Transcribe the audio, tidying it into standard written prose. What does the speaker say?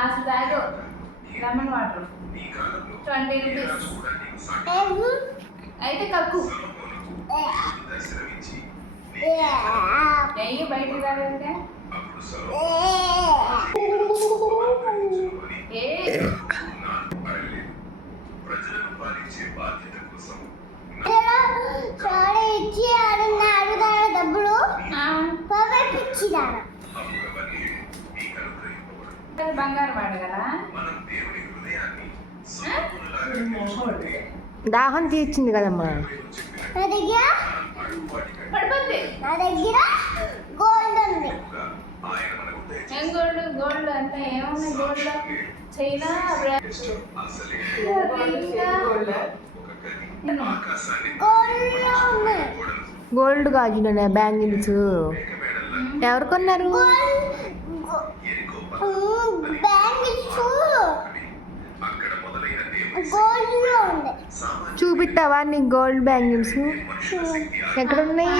Glass bag lemon water 20 rupees అయితే కక్కు నెయ్యి బయటికి రాలేదే బంగారు వాడు కదా దాహం తీర్చింది కదమ్మా. నా దగ్గర గోల్డ్ ఉంది. ఏం గోల్డ్ గోల్డ్ అంటే ఏమున్నాయి గోల్డ్ చైనా గోల్డ్ గాజులు బ్యాంగిల్స్ ఎవరు కొన్నారు? చూపిస్తావా నీ గోల్డ్ బ్యాంగిల్స్ ఎక్కడున్నాయి?